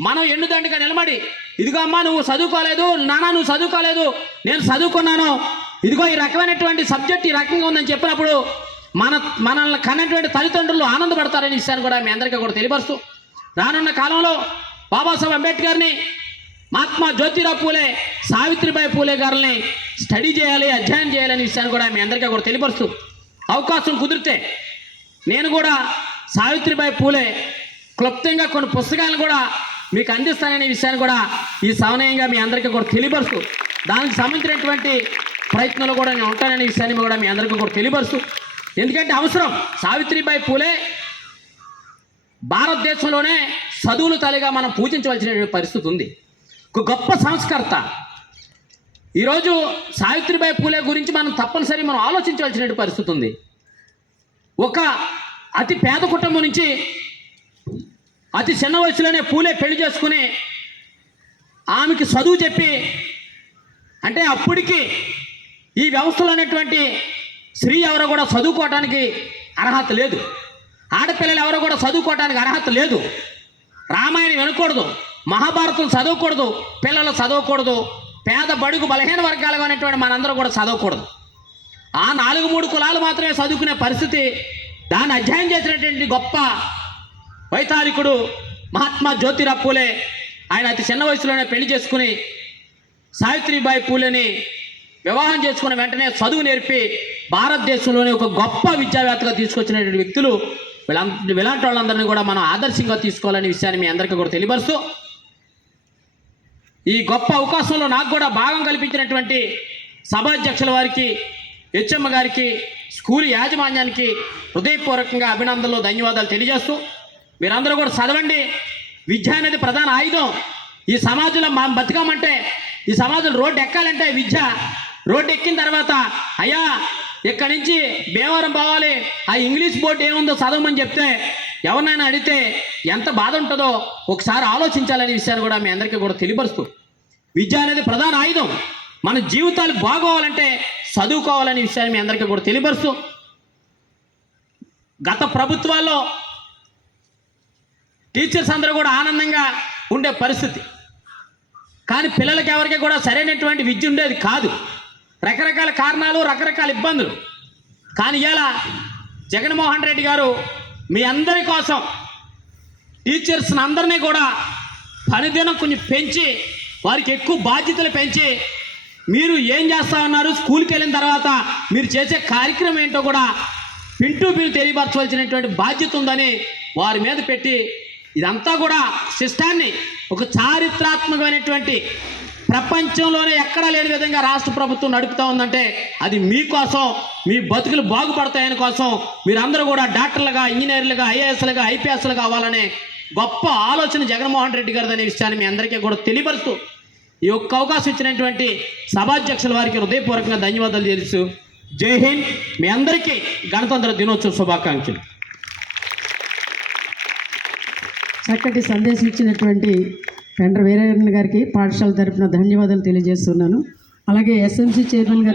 మనం ఎన్నుదండగా నిలబడి ఇదిగో అమ్మా నువ్వు చదువుకోలేదు నాన్న నువ్వు చదువుకోలేదు నేను చదువుకున్నాను. ఇదిగో ఈ రకమైనటువంటి సబ్జెక్ట్ ఈ రకంగా ఉందని చెప్పినప్పుడు మన మనల్ని కన్నటువంటి తల్లిదండ్రులు ఆనందపడతారని విషయాన్ని కూడా మీ అందరికీ కూడా తెలియపరుస్తూ రానున్న కాలంలో బాబాసాహెబ్ అంబేద్కర్ని మహాత్మా జ్యోతిరావు పూలే సావిత్రిబాయి పూలే గారిని స్టడీ చేయాలి అధ్యయనం చేయాలనే విషయాన్ని కూడా మీ అందరికీ కూడా తెలియపరుస్తూ అవకాశం కుదిరితే నేను కూడా సావిత్రిబాయి పూలే క్లుప్తంగా కొన్ని పుస్తకాలను కూడా మీకు అందిస్తాననే విషయాన్ని కూడా ఈ సమన్వయంగా మీ అందరికీ కూడా తెలియపరుస్తూ దానికి సంబంధించినటువంటి ప్రయత్నంలో కూడా నేను ఉంటాననే విషయాన్ని కూడా మీ అందరికీ కూడా తెలియపరుస్తూ ఎందుకంటే అవసరం. సావిత్రిబాయి పూలే భారతదేశంలోనే చదువులు తల్లిగా మనం పూజించవలసిన పరిస్థితి ఉంది. ఒక గొప్ప సంస్కర్త. ఈరోజు సావిత్రిబాయి పూలే గురించి మనం తప్పనిసరి మనం ఆలోచించవలసిన పరిస్థితి ఉంది. ఒక అతి పేద కుటుంబం నుంచి అతి చిన్న వయసులోనే పూలే పెళ్ళి చేసుకుని ఆమెకి చదువు చెప్పి అంటే అప్పటికి ఈ వ్యవస్థలో ఉన్నటువంటి స్త్రీ ఎవరో కూడా చదువుకోవటానికి అర్హత లేదు. ఆడపిల్లలు ఎవరో కూడా చదువుకోవటానికి అర్హత లేదు. రామాయణం వినకూడదు. మహాభారతం చదవకూడదు. పిల్లలు చదవకూడదు. పేద బడుగు బలహీన వర్గాలుగా ఉన్నటువంటి మనందరూ కూడా చదవకూడదు. ఆ నాలుగు మూడు కులాలు మాత్రమే చదువుకునే పరిస్థితి దాన్ని అధ్యయనం చేసినటువంటి గొప్ప వైతారికుడు మహాత్మా జ్యోతిరా పూలే ఆయన అతి చిన్న వయసులోనే పెళ్ళి చేసుకుని సావిత్రిబాయి పూలేని వివాహం చేసుకున్న వెంటనే చదువు నేర్పి భారతదేశంలోని ఒక గొప్ప విద్యావేత్తగా తీసుకొచ్చినటువంటి వ్యక్తులు. వీళ్ళ ఇలాంటి వాళ్ళందరినీ కూడా మనం ఆదర్శంగా తీసుకోవాలనే విషయాన్ని మీ అందరికీ కూడా తెలియపరుస్తూ ఈ గొప్ప అవకాశంలో నాకు కూడా భాగం కల్పించినటువంటి సభాధ్యక్షుల వారికి హెచ్ఎమ్మ గారికి స్కూల్ యాజమాన్యానికి హృదయపూర్వకంగా అభినందనలు ధన్యవాదాలు తెలియజేస్తూ మీరందరూ కూడా చదవండి. విద్య అనేది ప్రధాన ఆయుధం. ఈ సమాజంలో మనం బతకమంటే ఈ సమాజంలో రోడ్డు ఎక్కాలంటే విద్య. రోడ్డు ఎక్కిన తర్వాత అయ్యా ఇక్కడి నుంచి భీమవరం పోవాలి. ఆ ఇంగ్లీష్ బోర్డు ఏముందో చదవమని చెప్తే ఎవరినైనా అడిగితే ఎంత బాధ ఉంటుందో ఒకసారి ఆలోచించాలనే విషయాన్ని కూడా మీ అందరికీ కూడా తెలియపరుస్తూ. విద్య అనేది ప్రధాన ఆయుధం. మన జీవితాలు బాగోవాలంటే చదువుకోవాలనే విషయాన్ని మీ అందరికీ కూడా తెలియపరుస్తూ. గత ప్రభుత్వాల్లో టీచర్స్ అందరూ కూడా ఆనందంగా ఉండే పరిస్థితి. కానీ పిల్లలకి ఎవరికి కూడా సరైనటువంటి విద్య ఉండేది కాదు. రకరకాల కారణాలు రకరకాల ఇబ్బందులు. కానీ ఇలా జగన్మోహన్ రెడ్డి గారు మీ అందరి కోసం టీచర్స్ని అందరినీ కూడా పనిదినం కొంచెం పెంచి వారికి ఎక్కువ బాధ్యతలు పెంచి మీరు ఏం చేస్తా ఉన్నారు స్కూల్కి వెళ్ళిన తర్వాత మీరు చేసే కార్యక్రమం ఏంటో కూడా పింటూ మీరు తెలియపరచవలసినటువంటి బాధ్యత ఉందని వారి మీద పెట్టి ఇదంతా కూడా సిస్టాన్ని ఒక చారిత్రాత్మకమైనటువంటి ప్రపంచంలోనే ఎక్కడా లేని విధంగా రాష్ట్ర ప్రభుత్వం నడుపుతా ఉందంటే అది మీకోసం మీ బతుకులు బాగుపడతాయని కోసం మీరందరూ కూడా డాక్టర్లుగా ఇంజనీర్లుగా ఐఏఎస్లుగా ఐపీఎస్లుగా అవ్వాలనే గొప్ప ఆలోచన జగన్మోహన్ రెడ్డి గారిది అనే విషయాన్ని మీ అందరికీ కూడా తెలియపరుస్తూ ఈ ఒక్క అవకాశం ఇచ్చినటువంటి సభాధ్యక్షుల వారికి హృదయపూర్వకంగా ధన్యవాదాలు తెలుసు జై హింద్. మీ అందరికీ గణతంత్ర దినోత్సవ శుభాకాంక్షలు. చక్కటి సందేశం ఇచ్చినటువంటి వెండ్ర వీరయ్య గారికి పాఠశాల తరఫున ధన్యవాదాలు తెలియజేస్తున్నాను. అలాగే ఎస్ఎంసీ చైర్మన్ గారు